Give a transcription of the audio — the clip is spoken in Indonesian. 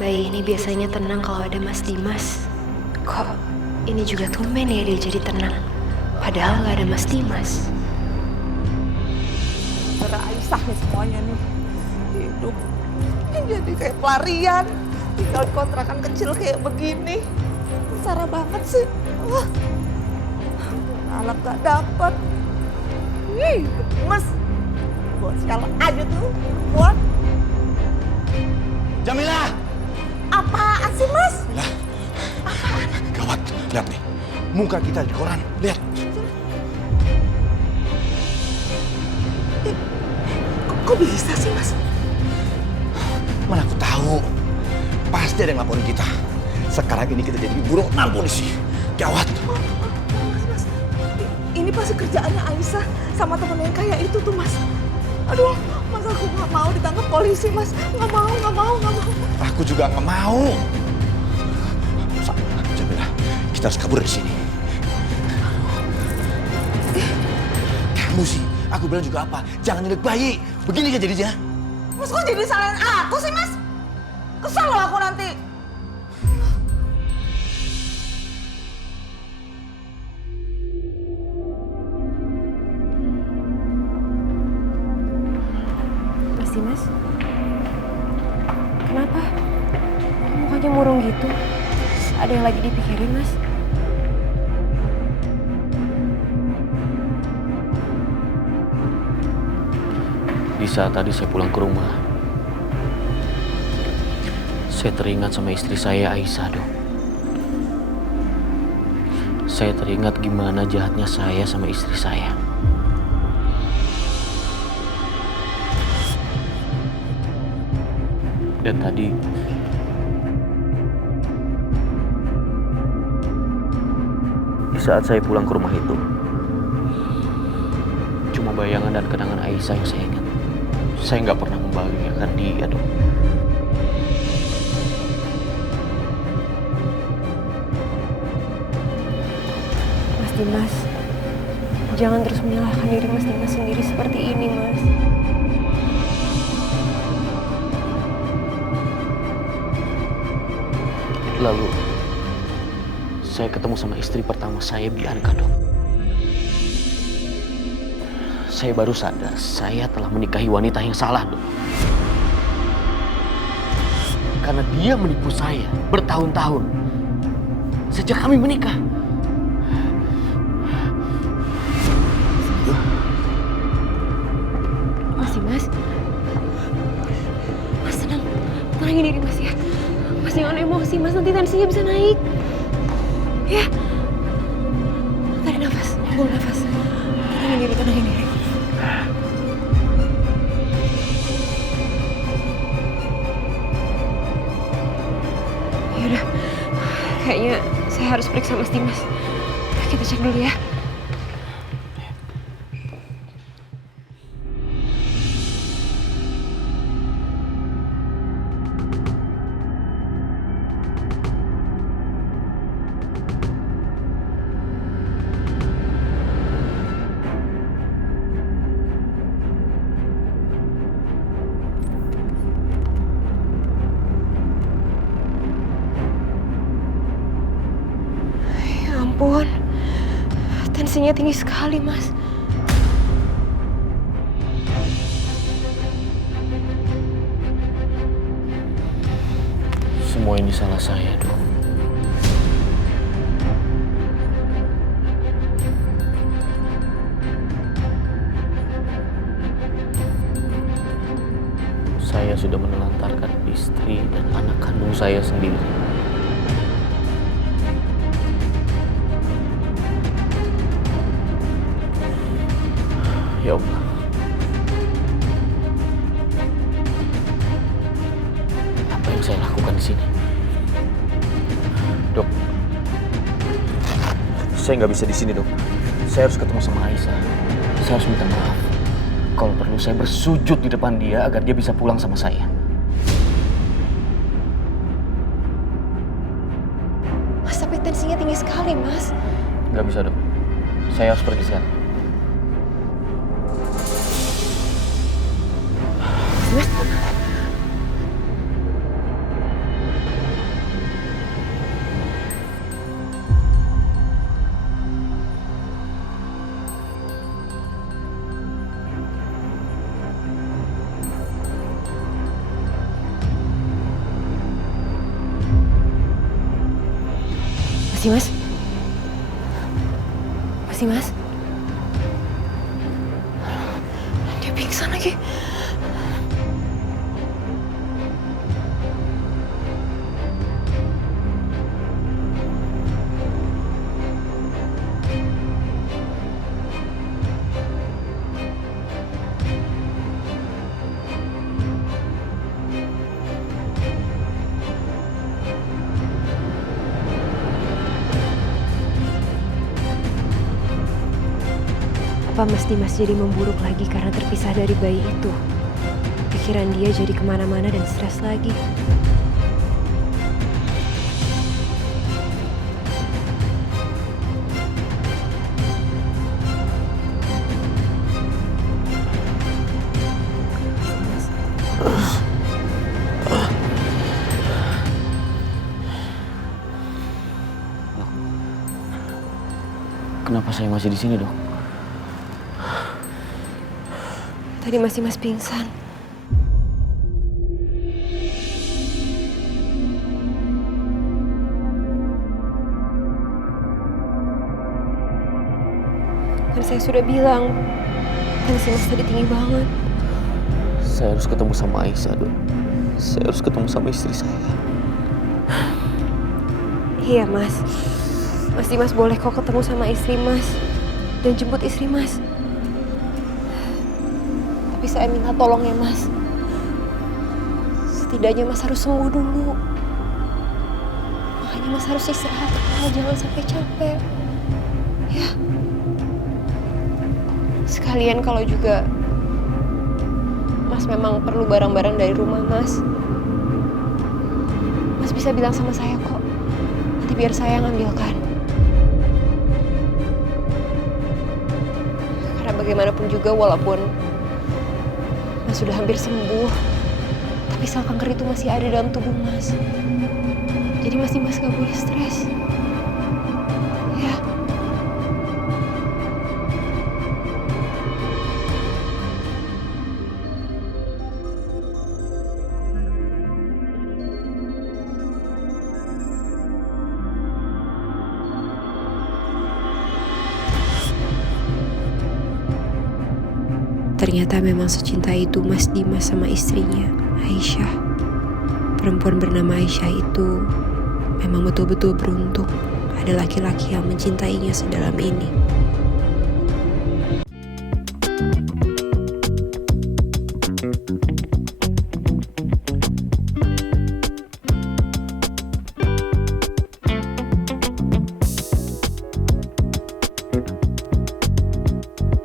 Bayi ini biasanya tenang kalau ada Mas Dimas. Kok ini juga tumben ya dia jadi tenang? Padahal nggak ada Mas Dimas. Gara Aisyah nih semuanya nih. Hidup jadi kayak pelarian. Tinggal di kontrakan kecil kayak begini. Sengsara banget sih. Wah. Alat gak dapet. Mas. Buat sialan aja tuh. Buat. Jamila! Apaan sih, Mas? Jamila. Gawat. Lihat nih. Muka kita di koran. Lihat. Kok bisa sih, Mas? Mana aku tahu. Pasti ada yang laporin kita. Sekarang ini kita jadi buronan polisi. Gawat. Mas. Ini pasti kerjaannya Aisyah sama temen yang kayak itu tuh, Mas. Aduh, Mas aku nggak mau ditangkap polisi, Mas. Nggak mau. Aku juga nggak mau. Jamila, kita harus kabur dari sini. Kamu sih, aku bilang juga apa? Jangan nyulik bayi. Begini kan jadinya. Mas kok jadi salahin aku sih, Mas? Kesal loh aku nanti. Mas Dimas? Kenapa? Mukanya murung gitu. Ada yang lagi dipikirin, Mas? Di saat tadi saya pulang ke rumah, saya teringat sama istri saya, Aisyah, Dok. Saya teringat gimana jahatnya saya sama istri saya. Dan tadi di saat saya pulang ke rumah itu, cuma bayangan dan kenangan Aisyah yang saya ingat. Saya nggak pernah membahagiakan dia, Dok. Mas Dimas, jangan terus menyalahkan diri Mas Dimas sendiri seperti ini, Mas. Lalu, saya ketemu sama istri pertama saya, Bianca, Dok. Saya baru sadar saya telah menikahi wanita yang salah, Dok. Karena dia menipu saya bertahun-tahun sejak kami menikah. Mas Dimas, Mas tenang, tenangin diri Mas ya. Mas jangan emosi, Mas nanti tensinya bisa naik. Ya, tarik nafas, buang nafas. Tenangin diri. Yaudah, kayaknya saya harus periksa Mas Dimas. Kita cek dulu ya. Ya ampun, tensinya tinggi sekali, Mas. Semua ini salah saya, Dok. Saya sudah menelantarkan istri dan anak kandung saya sendiri. Ya Allah. Apa yang saya lakukan di sini? Dok. Saya nggak bisa di sini, Dok. Saya harus ketemu sama Aisyah. Saya harus minta maaf. Kalau perlu saya bersujud di depan dia agar dia bisa pulang sama saya. Mas, tapi tensinya tinggi sekali, Mas. Nggak bisa, Dok. Saya harus pergi sekarang. Mas, Masih Mas? Masih Mas? Dia pingsan lagi. Apa Mas Dimas jadi memburuk lagi karena terpisah dari bayi itu? Pikiran dia jadi kemana-mana dan stres lagi. Kenapa saya masih di sini, Dok? Tadi masih Mas pingsan. Dan saya sudah bilang, tensi Mas tadi tinggi banget. Saya harus ketemu sama Aisyah, Dok. Saya harus ketemu sama istri saya. Iya Mas. Mas Dimas boleh kok ketemu sama istri Mas. Dan jemput istri Mas. Tapi saya minta tolong ya Mas. Setidaknya Mas harus sembuh dulu. Makanya Mas harus istirahat. Jangan sampai capek. Ya. Sekalian kalau juga Mas memang perlu barang-barang dari rumah Mas. Mas bisa bilang sama saya kok. Nanti biar saya ngambilkan. Karena bagaimanapun juga walaupun Mas sudah hampir sembuh, tapi sel kanker itu masih ada dalam tubuh Mas. Jadi Mas Dimas gak boleh stres. Ya. Ternyata memang secinta itu Mas Dimas sama istrinya, Aisyah. Perempuan bernama Aisyah itu memang betul-betul beruntung. Ada laki-laki yang mencintainya sedalam ini.